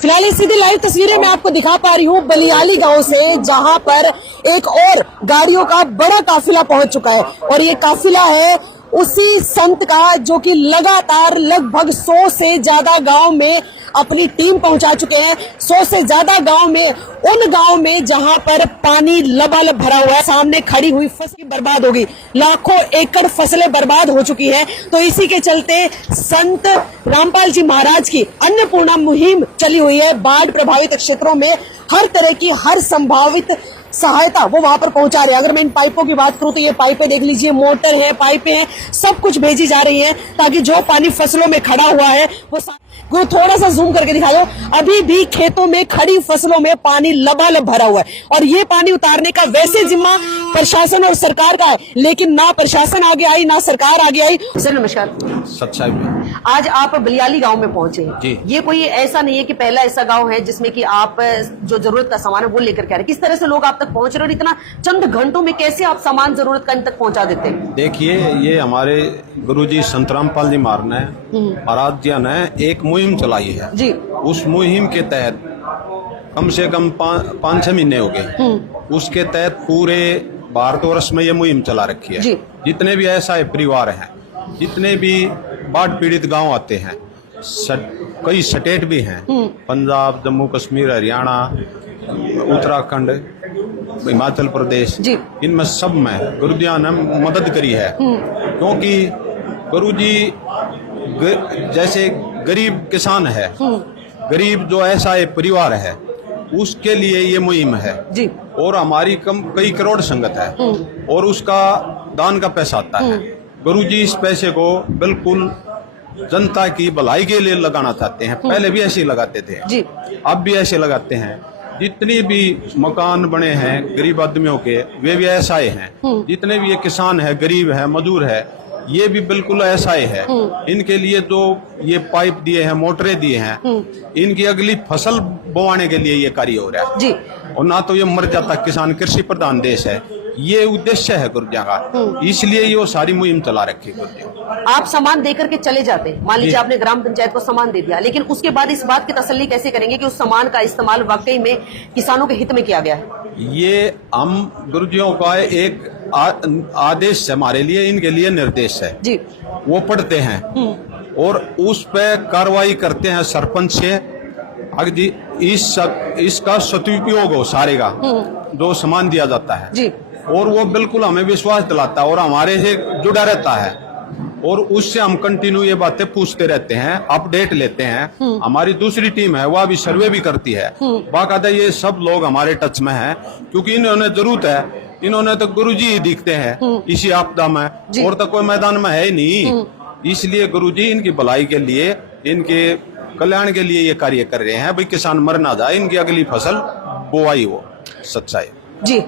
फिलहाल ये सीधी लाइव तस्वीरें मैं आपको दिखा पा रही हूँ बलियाली गांव से, जहां पर एक और गाड़ियों का बड़ा काफिला पहुंच चुका है। और ये काफिला है उसी संत का जो कि लगातार लगभग 100 से ज्यादा गांव में अपनी टीम पहुंचा चुके हैं। 100 से ज्यादा गांव में, उन गांव में जहां पर पानी लबालब भरा हुआ है, सामने खड़ी हुई फसल बर्बाद होगी, लाखों एकड़ फसलें बर्बाद हो चुकी हैं। तो इसी के चलते संत रामपाल जी महाराज की अन्नपूर्णा मुहिम चली हुई है। बाढ़ प्रभावित क्षेत्रों में हर तरह की, हर संभावित सहायता वो वहां पर पहुंचा रहे हैं। अगर मैं इन पाइपों की बात करूं तो ये पाइपें देख लीजिए, मोटर है, पाइपें हैं, सब कुछ भेजी जा रही है ताकि जो पानी फसलों में खड़ा हुआ है वो थोड़ा सा जूम करके दिखाओ। अभी भी खेतों में खड़ी फसलों में पानी लबालब भरा हुआ है और ये पानी उतारने का वैसे जिम्मा प्रशासन और सरकार का है, लेकिन ना प्रशासन आगे आई ना सरकार आगे आई। सर नमस्कार। सच्चाई में आज आप बलियाली गांव में पहुंचे हैं। ये कोई ऐसा नहीं है कि पहला ऐसा गांव है जिसमें कि आप जो जरूरत का सामान है वो लेकर के आ रहे हैं। किस तरह से लोग आप तक पहुंच रहे और इतना चंद घंटों में कैसे आप सामान जरूरत का इन तक पहुंचा देते हैं? देखिए, ये हमारे गुरुजी संत रामपाल जी महाराज जी ने एक मुहिम चलाई है जी। उस मुहिम के तहत कम से कम 5-6 महीने हो गए। उसके तहत पूरे भारतवर्ष में ये मुहिम चला रखी है। जितने भी ऐसा परिवार हैं, जितने भी बाढ़ पीड़ित गांव आते हैं, कई स्टेट भी हैं, पंजाब, जम्मू कश्मीर, हरियाणा, उत्तराखंड, हिमाचल प्रदेश, इनमें सब में गुरुजी ने मदद करी है। क्योंकि गुरुजी जैसे गरीब किसान है, गरीब जो ऐसा परिवार है, उसके लिए ये मुहिम है जी। और हमारी कई करोड़ संगत है और उसका दान का पैसा आता है। गुरुजी इस पैसे को बिल्कुल जनता की भलाई के लिए लगाना चाहते हैं। पहले भी ऐसे ही लगाते थे जी, अब भी ऐसे लगाते हैं। जितने भी मकान बने हैं गरीब आदमियों के, वे भी ऐसा ही हैं। जितने भी ये किसान है, गरीब है, मजदूर है, ये भी बिल्कुल ऐसा ही है। इनके लिए तो ये पाइप दिए हैं, मोटरें दिए हैं, इनकी अगली फसल बोवाने के लिए ये कार्य हो रहा है जी। और ना तो ये मर जाता, किसान कृषि प्रधान देश है, ये उद्देश्य है गुरुजी का, इसलिए ये सारी मुहिम चला रखी गुरुजी। आप सामान देकर के चले जाते हैं, मान लीजिए आपने ग्राम पंचायत को सामान दे दिया, लेकिन उसके बाद इस बात की तसल्ली कैसे करेंगे कि उस सामान का इस्तेमाल वाकई में किसानों के हित में किया गया है? ये हम गुरुजियों का एक आदेश है, हमारे लिए, इनके लिए निर्देश है जी। वो पढ़ते हैं और उस पे कार्रवाई करते हैं सरपंच से। अगर जी इसका सदुपयोग हो सारे का जो सामान दिया जाता है जी, और वो बिल्कुल हमें विश्वास दिलाता है और हमारे से जुड़ा रहता है और उससे हम कंटिन्यू ये बातें पूछते रहते हैं, अपडेट लेते हैं। हमारी दूसरी टीम है, वह भी सर्वे भी करती है। बाकायदा ये सब लोग हमारे टच में हैं, क्योंकि इन्होंने जरूरत है। इन्होंने तो गुरुजी ही दिखते हैं इसी आपदा में, और तो कोई मैदान में है ही नहीं। इसलिए गुरुजी इनकी भलाई के लिए, इनके कल्याण के लिए ये कार्य कर रहे हैं। भाई किसान मर ना जाए, इनकी अगली फसल बोवाई हो। सच्चाई जी।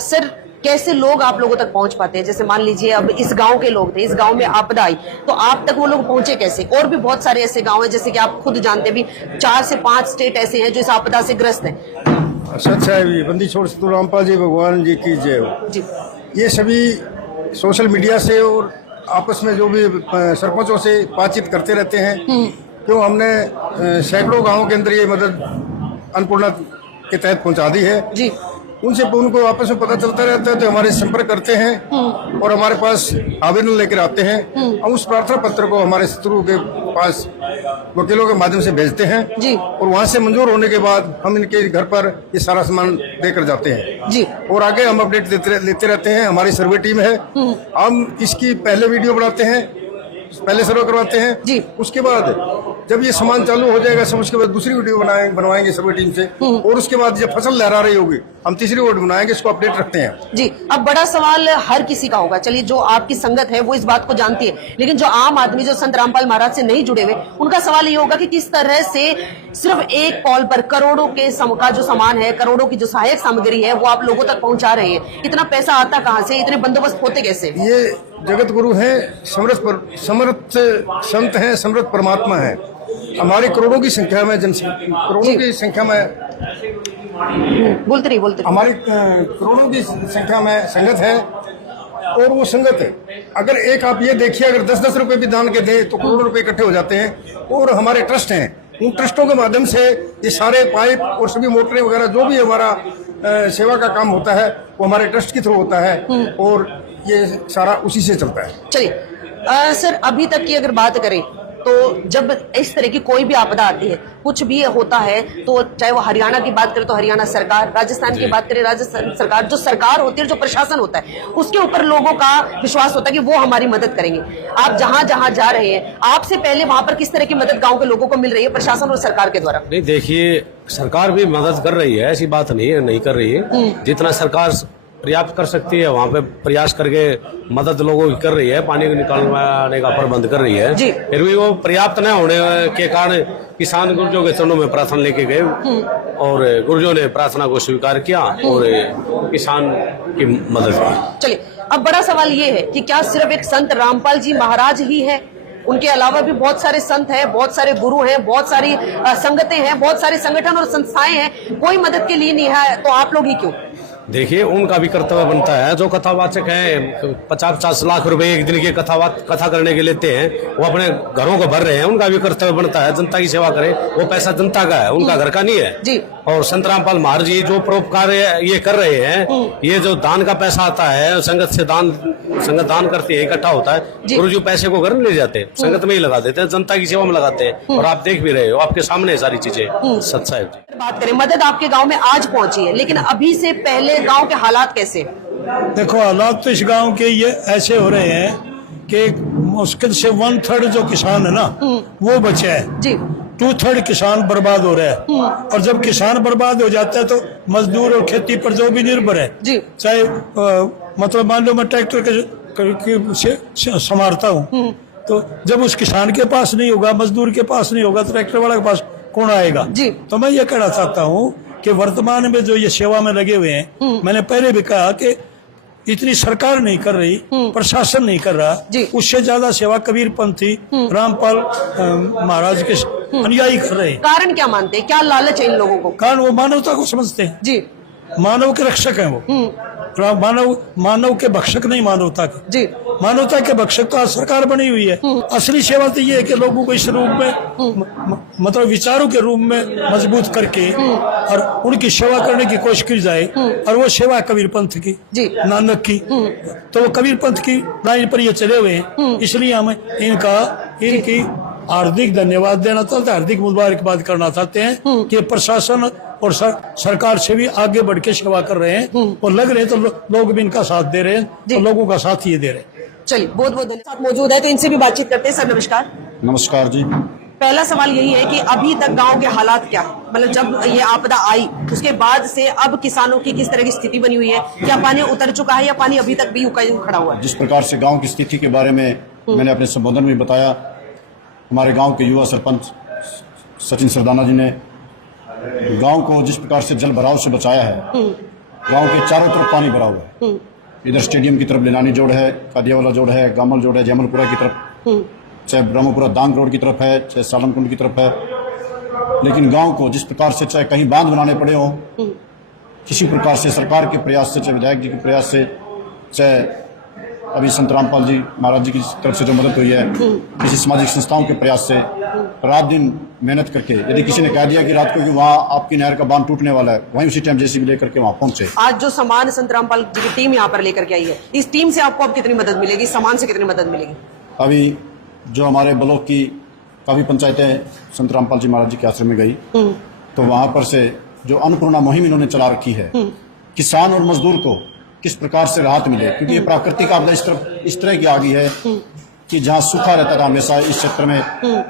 सर, कैसे लोग आप लोगों तक पहुंच पाते हैं? जैसे मान लीजिए अब इस गांव के लोग थे, इस गांव में आपदा आई, तो आप तक वो लोग पहुंचे कैसे? और भी बहुत सारे ऐसे गांव हैं, जैसे कि आप खुद जानते भी, 4 से 5 स्टेट ऐसे हैं जो इस आपदा से ग्रस्त हैं। सच्चा है, बंदी छोड़ सतगुरु रामपाल जी भगवान जी की जय हो जी। ये सभी सोशल मीडिया से और आपस में जो भी सरपंचों से बातचीत करते रहते हैं। क्यों हमने सैकड़ों गांवों के अंदर ये मदद अन्नपूर्णा के तहत पहुंचा दी है जी। उनसे उनको आपस में पता चलता रहता है, तो हमारे संपर्क करते हैं और हमारे पास आवेदन लेकर आते हैं। हम उस प्रार्थना पत्र को हमारे शत्रु के पास वकीलों के माध्यम से भेजते हैं जी। और वहां से मंजूर होने के बाद हम इनके घर पर ये सारा सामान देकर जाते हैं जी। और आगे हम अपडेट लेते रहते हैं। हमारी सर्वे टीम है, हम इसकी पहले वीडियो बनाते हैं, पहले सर्वे करवाते हैं जी। उसके बाद जब ये सामान चालू हो जाएगा सब, उसके बाद दूसरी वीडियो बनवाएंगे सर्वे टीम से, और उसके बाद जब फसल लहरा रही होगी हम तीसरी वीडियो बनाएंगे, इसको अपडेट रखते हैं जी। अब बड़ा सवाल हर किसी का होगा, चलिए जो आपकी संगत है वो इस बात को जानती है, लेकिन जो आम आदमी, जो संत रामपाल महाराज से नहीं जुड़े हुए, उनका सवाल ये होगा कि किस तरह से सिर्फ एक कॉल पर करोड़ों के का जो सामान है, करोड़ों की जो सहायक सामग्री है, वो आप लोगों तक पहुंचा रहे हैं। इतना पैसा आता कहाँ से? इतने बंदोबस्त होते कैसे? ये जगत गुरु है, समर्थ संत है, समर्थ परमात्मा है। हमारी करोड़ों की संख्या में करोड़ों की संख्या में बोलते रही हमारी करोड़ों की संख्या में संगत है। और वो संगत है, अगर एक आप ये देखिए, अगर 10-10 रुपए भी दान के दें तो करोड़ों रुपए इकट्ठे हो जाते हैं। और हमारे ट्रस्ट हैं, उन ट्रस्टों के माध्यम से ये सारे पाइप और सभी मोटरें वगैरह जो भी हमारा सेवा का काम होता है वो हमारे ट्रस्ट के थ्रू होता है और ये सारा उसी से चलता है। चलिए सर, अभी तक की अगर बात करें तो जब इस तरह की कोई भी आपदा आती है, कुछ भी होता है, तो चाहे वो हरियाणा की बात करें तो हरियाणा सरकार, राजस्थान की बात करें राजस्थान सरकार, जो सरकार होती है, जो प्रशासन होता है, उसके ऊपर लोगों का विश्वास होता है कि वो हमारी मदद करेंगे। आप जहां जहां जा रहे हैं, आपसे पहले वहां पर किस तरह की मदद गांव के लोगों को मिल रही है प्रशासन और सरकार के द्वारा? नहीं, देखिए, सरकार भी मदद कर रही है, ऐसी बात नहीं है नहीं कर रही है। जितना सरकार पर्याप्त कर सकती है वहाँ पे प्रयास करके मदद लोगों की कर रही है, पानी को निकालने का प्रबंध कर रही है। फिर भी वो पर्याप्त न होने के कारण किसान गुर्जों के चरणों में प्रार्थना लेके गए और गुर्जों ने प्रार्थना को स्वीकार किया और किसान की मदद की। चलिए, अब बड़ा सवाल ये है कि क्या सिर्फ एक संत रामपाल जी महाराज ही है? उनके अलावा भी बहुत सारे संत हैं, बहुत सारे गुरु हैं, बहुत सारी संगतें हैं, बहुत सारे संगठन और संस्थाएं हैं, कोई मदद के लिए नहीं है, तो आप लोग ही क्यों? देखिए, उनका भी कर्तव्य बनता है। जो कथावाचक हैं 50-50 लाख रुपए एक दिन के कथा करने के लेते हैं, वो अपने घरों को भर रहे हैं, उनका भी कर्तव्य बनता है जनता की सेवा करें। वो पैसा जनता का है, उनका घर का नहीं है जी। और संत रामपाल महाराज जी जो परोपकार ये कर रहे हैं, ये जो दान का पैसा आता है, संगत दान करती है, इकट्ठा होता है, गुरु जी पैसे को घर में ले जाते हैं, संगत में ही लगा देते हैं, जनता की सेवा में लगाते हैं। और आप देख भी रहे हो, आपके सामने सारी चीजें। सत साहिब जी, बात करें, मदद आपके गांव में आज पहुंची है, लेकिन अभी से पहले गांव के हालात कैसे? देखो, हालात तो इस गांव के ये ऐसे हो रहे हैं कि मुश्किल से 1/3 जो किसान है ना वो बचे है जी। 2/3 किसान बर्बाद हो रहे हैं। और जब किसान बर्बाद हो जाता है तो मजदूर और खेती पर जो भी निर्भर है जी, चाहे मतलब मान लो मैं ट्रैक्टर से संभालता हूँ, तो जब उस किसान के पास नहीं होगा, मजदूर के पास नहीं होगा, तो ट्रैक्टर वाले के पास कौन आएगा जी। तो मैं ये कहना चाहता हूँ कि वर्तमान में जो ये सेवा में लगे हुए हैं, मैंने पहले भी कहा कि इतनी सरकार नहीं कर रही, प्रशासन नहीं कर रहा, उससे ज्यादा सेवा कबीर पंथी रामपाल महाराज के अनुयायी कर रहे हैं। कारण क्या मानते हैं? क्या लालच है इन लोगों को? कारण वो मानवता को समझते हैं जी, मानव के रक्षक हैं वो। मानव के भक्षक नहीं, मानवता के जी। मानवता के भक्षक तो आज सरकार बनी हुई है। असली सेवा तो ये है कि लोगों को इस रूप में मतलब विचारों के रूप में मजबूत करके और उनकी सेवा करने की कोशिश की जाए। और वो सेवा कबीर पंथ की जी, नानक की, तो वो कबीर पंथ की लाइन पर ये चले हुए हैं। इसलिए हम इनकी हार्दिक धन्यवाद देना चाहते हैं, हार्दिक मुबारकबाद करना चाहते हैं कि प्रशासन और सरकार से भी आगे बढ़ के सेवा कर रहे हैं और लग रहे हैं, तो लोग भी इनका साथ दे रहे हैं, तो लोगों का साथ ये दे रहे हैं। चलिए, बहुत बहुत धन्यवाद। मौजूद है तो इनसे भी बातचीत करते हैं। सर नमस्कार। नमस्कार जी। पहला सवाल यही है कि अभी तक गांव के हालात क्या, मतलब जब ये आपदा आई उसके बाद से अब किसानों की किस तरह की स्थिति बनी हुई है? क्या पानी उतर चुका है या पानी अभी तक भी खड़ा हुआ है? जिस प्रकार से गांव की स्थिति के बारे में मैंने अपने संबोधन में बताया, हमारे गांव के युवा सरपंच सचिन सरदाना जी ने गांव को जिस प्रकार से जल भराव से बचाया है। गांव के चारों तरफ पानी भरा हुआ है। इधर स्टेडियम की तरफ लेनानी जोड़ है, कादियावाला जोड़ है, गामल जोड़ है, जमलपुरा की तरफ, चाहे ब्रह्मपुरा दांग रोड की तरफ है, चाहे सालमकुंड की तरफ है। लेकिन गांव को जिस प्रकार से चाहे कहीं बांध बनाने पड़े हों, किसी प्रकार से सरकार के प्रयास से, चाहे विधायक जी के प्रयास से, चाहे अभी संत रामपाल जी महाराज जी की तरफ से जो मदद हुई है, किसी सामाजिक संस्थाओं के प्रयास से, रात दिन मेहनत करके, यदि किसी ने कह दिया कि रात को कि वहाँ आपकी नहर का बांध टूटने वाला है, वहीं उसी टाइम जेसीबी लेकर के वहाँ पहुंचे। आज जो सामान संत रामपाल जी की टीम यहाँ पर लेकर के आई है, इस टीम से आपको अब कितनी मदद मिलेगी? सामान से कितनी मदद मिलेगी? अभी जो हमारे ब्लॉक की काफी पंचायतें संत रामपाल जी महाराज जी के आश्रम में गई, तो वहां पर से जो अन्नपूर्णा मुहिम इन्होंने चला रखी है, किसान और मजदूर को किस प्रकार से राहत मिले, क्योंकि ये प्राकृतिक आपदा इस तरह की आ गई है कि जहाँ सूखा रहता था हमेशा इस क्षेत्र में,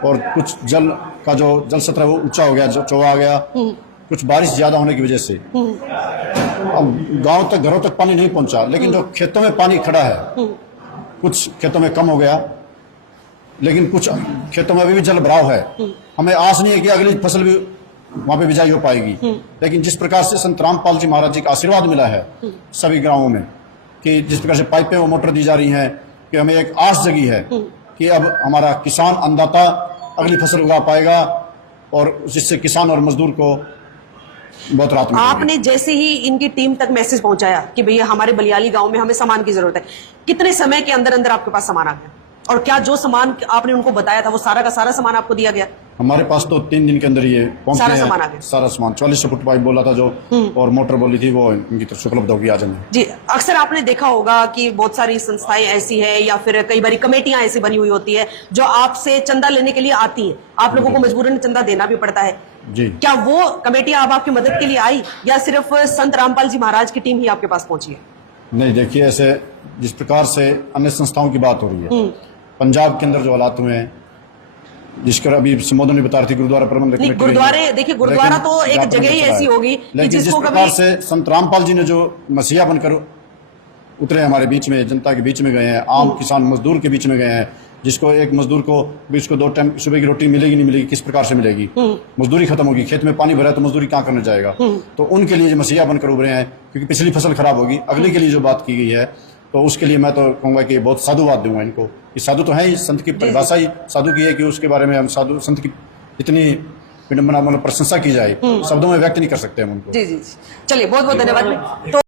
और कुछ जल का जो जल स्तर है वो ऊंचा हो गया, जो चौड़ा आ गया, कुछ बारिश ज्यादा होने की वजह से अब गांव तक, घरों तक पानी नहीं पहुंचा। लेकिन जो खेतों में पानी खड़ा है, कुछ खेतों में कम हो गया, लेकिन कुछ खेतों में अभी भी जल भराव है। हमें आस नहीं है कि अगली फसल भी वहां पे बिजाई हो पाएगी। लेकिन जिस प्रकार से संत रामपाल जी महाराज जी का आशीर्वाद मिला है सभी गांवों में, कि जिस प्रकार से पाइपें और मोटर दी जा रही हैं, कि हमें एक आस जगी है कि अब हमारा किसान अन्नदाता अगली फसल उगा पाएगा और जिससे किसान और मजदूर को बहुत राहत मिलेगी। आपने जैसे ही इनकी टीम तक मैसेज पहुंचाया कि भैया हमारे बलियाली गांव में हमें सामान की जरूरत है, कितने समय के अंदर अंदर आपके पास सामान आ गया? और क्या जो सामान आपने उनको बताया था वो सारा का सारा सामान आपको दिया गया? हमारे पास तो 3 दिन के अंदर ये पहुंच सारा गए सामान आ हैं। गया। सारा सामान 4400 फुट पाइप बोला था जो, और मोटर बोली थी, वो इनकी तरफ से उपलब्ध होगी आज हमें। जी, अक्सर आपने देखा होगा कि बहुत सारी संस्थाएं ऐसी है या फिर कई बार कमेटियां ऐसी बनी हुई होती है जो आपसे चंदा लेने के लिए आती हैं, आप लोगों को मजबूरन चंदा देना भी पड़ता है। जी, क्या वो कमेटियां अब आपकी मदद के लिए आई या सिर्फ संत रामपाल जी महाराज की टीम ही आपके पास पहुंची है? नहीं, देखिए, ऐसे जिस प्रकार से अन्य संस्थाओं की बात हो रही है, पंजाब के अंदर जो हालात हुए हैं, जिसका अभी संबोधन भी बता रही थी गुरुद्वारा प्रबंधक नहीं, कमेटी गुरुद्वारे, ने, देखिए, गुरुद्वारा लेकिन तो एक जाकर जगह ही चला ऐसी है। होगी कि लेकिन जिस जिसको प्रकार कभी- से संत रामपाल जी ने जो मसीहा बनकर उतरे, हमारे बीच में, जनता के बीच में गए हैं, आम किसान मजदूर के बीच में गए हैं, जिसको एक मजदूर को भी उसको 2 टाइम सुबह की रोटी मिलेगी नहीं मिलेगी, किस प्रकार से मिलेगी, मजदूरी खत्म होगी, खेत में पानी भरा है तो मजदूरी कहाँ करने जाएगा। तो उनके लिए जो मसीहा बनकर उभरे हैं, क्योंकि पिछली फसल खराब होगी, अगले के लिए जो बात की गई है, तो उसके लिए मैं तो कहूंगा कि बहुत साधुवाद दूंगा इनको। कि साधु तो है ही, संत की परिभाषा ही साधु की है कि उसके बारे में हम साधु संत की इतनी विडंबना, मतलब प्रशंसा की जाए, शब्दों में व्यक्त नहीं कर सकते हम उनको। जी जी जी, चलिए, बहुत बहुत धन्यवाद। तो